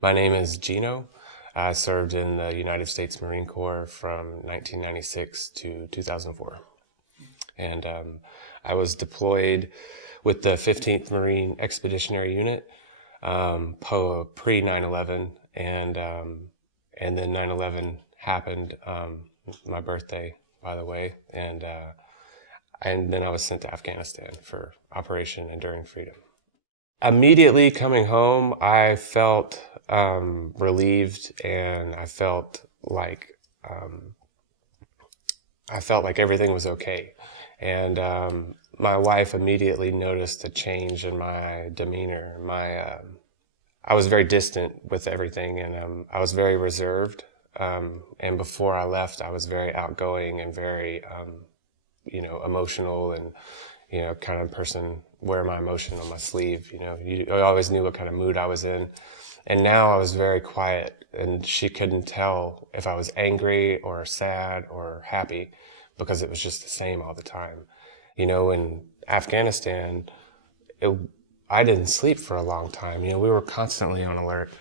My name is Gino. I served in the United States Marine Corps from 1996 to 2004. And I was deployed with the 15th Marine Expeditionary Unit pre 9/11, and then 9/11 happened, my birthday, by the way, and then I was sent to Afghanistan for Operation Enduring Freedom. Immediately coming home, I felt relieved, and um, I felt like everything was okay. And my wife immediately noticed a change in my demeanor. I was very distant with everything, and I was very reserved. And before I left, I was very outgoing and very, emotional, and kind of person, wear my emotion on my sleeve. I always knew what kind of mood I was in. And now I was very quiet, and she couldn't tell if I was angry or sad or happy, because it was just the same all the time. In Afghanistan, it, I didn't sleep for a long time. We were constantly on alert.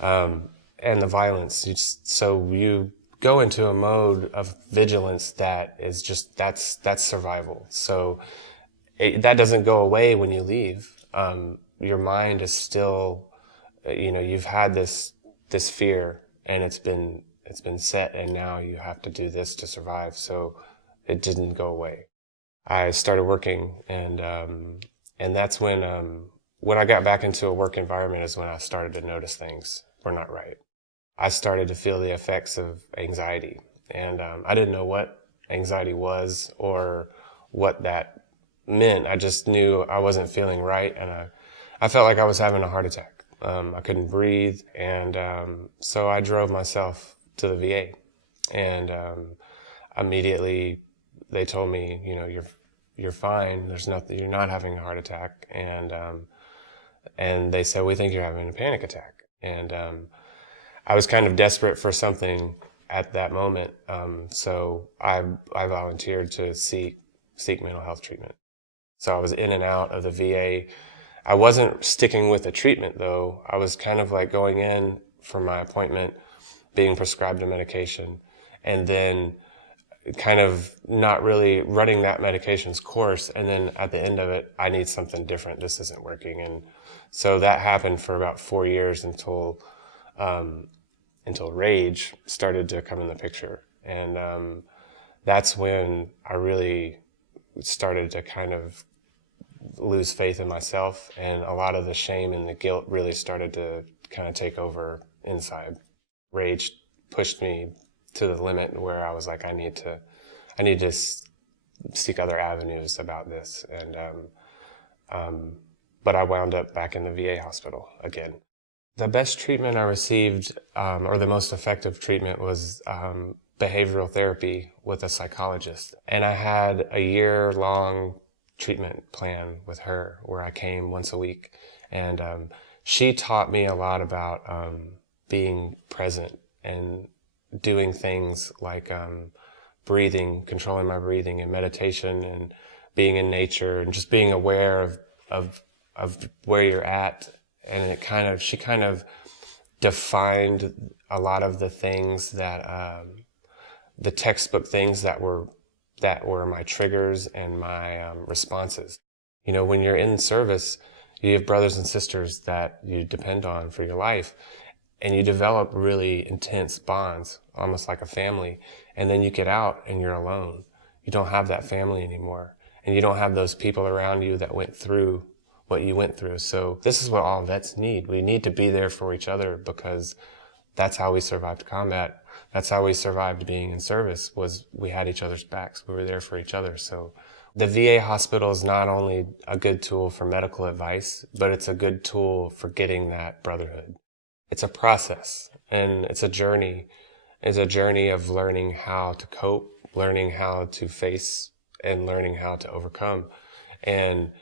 And the violence, so you go into a mode of vigilance that is just, that's survival. So that doesn't go away when you leave. Your mind is still, you've had this fear, and it's been set, and now you have to do this to survive. So it didn't go away. I started working, and that's when I got back into a work environment is when I started to notice things were not right. I started to feel the effects of anxiety, and I didn't know what anxiety was or what that meant. I just knew I wasn't feeling right, and I felt like I was having a heart attack. I couldn't breathe, and so I drove myself to the VA, and immediately they told me, you're fine. There's nothing. You're not having a heart attack, and they said, we think you're having a panic attack. And I was kind of desperate for something at that moment, so I volunteered to seek mental health treatment. So I was in and out of the VA. I wasn't sticking with the treatment, though. I was kind of like going in for my appointment, being prescribed a medication, and then kind of not really running that medication's course. And then at the end of it, I need something different. This isn't working. And so that happened for about 4 years until rage started to come in the picture. And that's when I really started to kind of lose faith in myself, and a lot of the shame and the guilt really started to kind of take over inside. Rage pushed me to the limit where I was like, I need to seek other avenues about this. And but I wound up back in the VA hospital again. The best treatment I received, or the most effective treatment, was behavioral therapy with a psychologist. And I had a year-long treatment plan with her where I came once a week. And she taught me a lot about being present and doing things like breathing, controlling my breathing, and meditation, and being in nature, and just being aware of where you're at. And she kind of defined a lot of the things that, the textbook things that were my triggers and my responses. When you're in service, you have brothers and sisters that you depend on for your life, and you develop really intense bonds, almost like a family. And then you get out and you're alone. You don't have that family anymore, and you don't have those people around you that went through what you went through. So this is what all vets need. We need to be there for each other, because that's how we survived combat. That's how we survived being in service, was we had each other's backs. We were there for each other. So the VA hospital is not only a good tool for medical advice, but it's a good tool for getting that brotherhood. It's a process, and it's a journey. It's a journey of learning how to cope, learning how to face, and learning how to overcome. And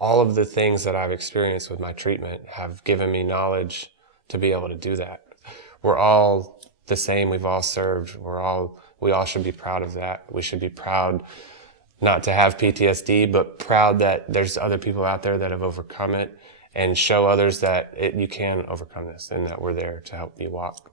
all of the things that I've experienced with my treatment have given me knowledge to be able to do that. We're all the same. We've all served. We all should be proud of that. We should be proud not to have PTSD, but proud that there's other people out there that have overcome it, and show others that you can overcome this and that we're there to help you walk